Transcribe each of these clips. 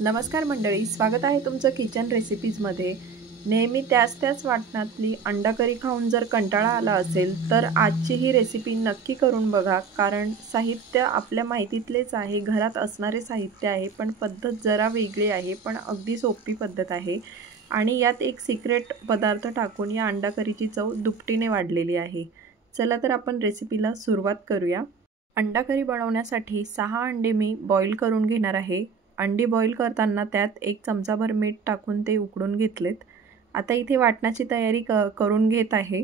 नमस्कार मंडळी, स्वागत आहे तुमचं किचन रेसिपीजमध्ये। नेहमी त्याच वाटणातली अंडा करी खाऊन जर कंटाळा आला असेल तर आजची ही रेसिपी नक्की करून बघा। कारण साहित्य आपल्या माहितीतलेच आहे, घरात असणारे साहित्य आहे, पण पद्धत जरा वेगळी आहे, पण अगदी सोपी पद्धत आहे। आणि यात एक सिक्रेट पदार्थ टाकून या अंडा करीची चव दुपटीने वाढलेली आहे। चला तर आपण रेसिपीला सुरुवात करूया। अंडा करी बनवण्यासाठी 6 अंडे मी बॉईल करून घेणार आहे। अंडी बॉईल करताना त्यात 1 चमचाभर मीठ टाकून ते उकडून घेतलेत। आता इथे वाटणाची तयारी करून घेत आहे।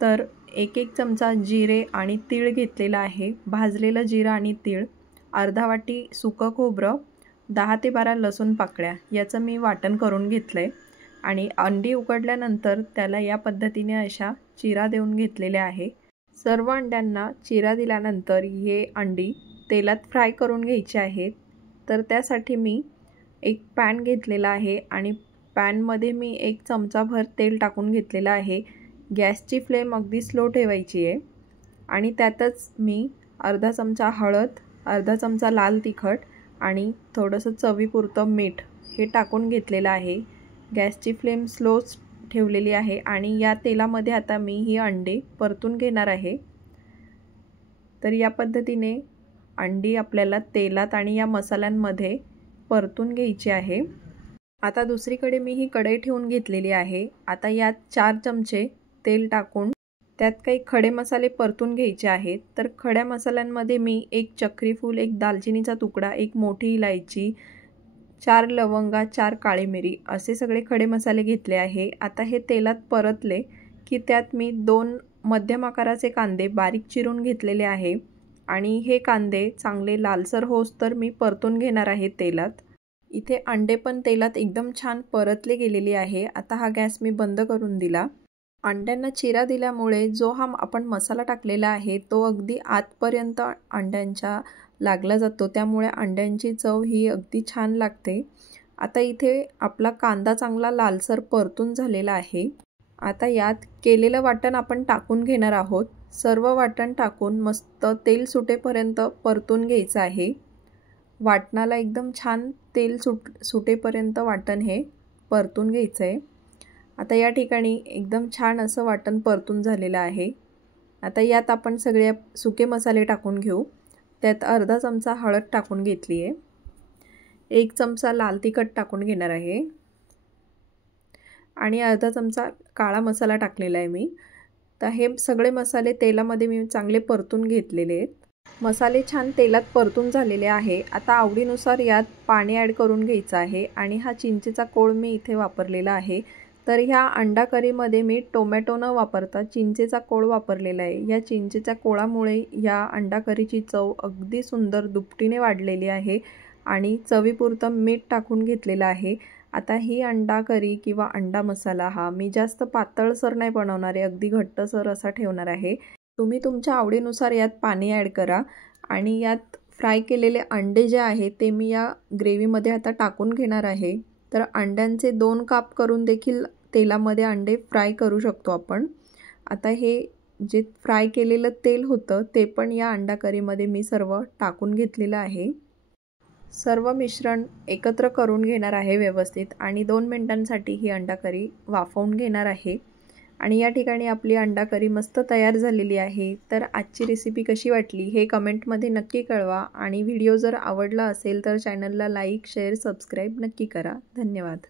तर 1 चमचा जिरे आणि तीळ घेतलेला आहे। भाजलेलं जिरं आणि तीळ, अर्धा वाटी सुकं खोबरं, 10 ते 12 लसूण पाकळ्या याचं मी वाटण करून घेतलंय। आणि अंडी उकडल्यानंतर त्याला या पद्धतीने अशा चिरा देऊन घेतलेले आहे। सर्व अंड्यांना चिरा दिल्यानंतर हे अंडी तेलात फ्राय करून घ्यायचे आहेत। तर त्यासाठी मी एक पॅन घेतलेला आहे आणि पॅनमध्ये मी 1 चमचाभर तेल टाकून घेतलेलं आहे। गॅसची फ्लेम अगदी स्लो ठेवायची आहे। आणि त्यातच मी अर्धा चमचा हळद, अर्धा चमचा लाल तिखट आणि थोडंसं चवीपुरतं मीठ हे टाकून घेतलेलं आहे। गॅसची फ्लेम स्लो ठेवलेली आहे आणि या तेलामध्ये आता मी ही अंडे परतून घेणार आहे। तर या पद्धतीने अंडी आपल्याला तेलात आणि या मसाल्यांमध्ये परतून घ्यायची आहे। आता दुसरीकडे मी ही कढई ठेवून घेतलेली आहे। आता यात 4 चमचे तेल टाकून त्यात काही खडे मसाले परतून घ्यायचे आहेत। तर खड्या मसाल्यांमध्ये मी 1 चक्री फूल, 1 दालचिनीचा तुकडा, 1 मोठी इलायची, 4 लवंगा, 4 काळी मिरी असे सगळे खडे मसाले घेतले आहे। आता हे तेलात परतले की त्यात मी 2 मध्यम आकाराचे कांदे बारीक चिरून घेतलेले आहे आणि हे कांदे चांगले लालसर होईस्तोवर मी परतून घेणार आहे तेलात। इथे अंडे पण तेलात एकदम छान परतले गेलेले आहे। आता हा गॅस मी बंद करून दिला। अंड्यांना चिरा दिल्यामुळे जो हा आपण मसाला टाकलेला आहे तो अगदी आतपर्यंत अंड्यांच्या लागला जातो, त्यामुळे अंड्यांची चव ही अगदी छान लागते। आता इथे आपला कांदा चांगला लालसर परतून झालेला आहे। आता यात केलेलं वाटण आपण टाकून घेणार आहोत। सर्व वाटण टाकून मस्त तेल सुटेपर्यंत परतून घ्यायचं आहे। वाटणाला एकदम छान तेल सुटेपर्यंत वाटण हे परतून घ्यायचं आहे। आता या ठिकाणी एकदम छान असं वाटण परतून झालेलं आहे। आता यात आपण सगळे सुके मसाले टाकून घेऊ। त्यात अर्धा चमचा हळद टाकून घेतली आहे, 1 चमचा लाल तिखट टाकून घेणार आहे आणि अर्धा चमचा काळा मसाला टाकलेला आहे मी। तर हे सगळे मसाले तेलामध्ये मी चांगले परतून घेतलेले आहेत। मसाले छान तेलात परतून झालेले आहे। आता आवडीनुसार यात पाणी ॲड करून घ्यायचं आहे आणि हा चिंचेचा कोळ मी इथे वापरलेला आहे। तर ह्या अंडा करीमध्ये मी टोमॅटो न वापरता चिंचेचा कोळ वापरलेला आहे। या चिंचेच्या कोळामुळे या अंडा करीची चव अगदी सुंदर दुपटीने वाढलेली आहे आणि चवीपुरतं मीठ टाकून घेतलेलं आहे। आता ही अंडा करी किंवा अंडा मसाला हा मी जास्त पातळसर नाही बनवणार आहे, अगदी घट्टसर असा ठेवणार आहे। तुम्ही तुमच्या आवडीनुसार यात पाणी ॲड करा आणि यात फ्राय केलेले अंडे जे आहे ते मी या ग्रेव्हीमध्ये आता टाकून घेणार आहे। तर अंड्यांचे 2 काप करून देखील तेलामध्ये अंडे फ्राय करू शकतो आपण। आता हे जे फ्राय केलेलं तेल होतं ते पण या अंडा करीमध्ये मी सर्व टाकून घेतलेलं आहे। सर्व मिश्रण एकत्र करून घेणार आहे व्यवस्थित आणि 2 मिनिटांसाठी ही अंडा करी वाफवून घेणार आहे। आणि या ठिकाणी आपली अंडा करी मस्त तयार झालेली आहे। तर आजची रेसिपी कशी वाटली हे कमेंटमध्ये नक्की कळवा आणि व्हिडिओ जर आवडला असेल तर चॅनलला लाईक, शेअर, सबस्क्राईब नक्की करा। धन्यवाद।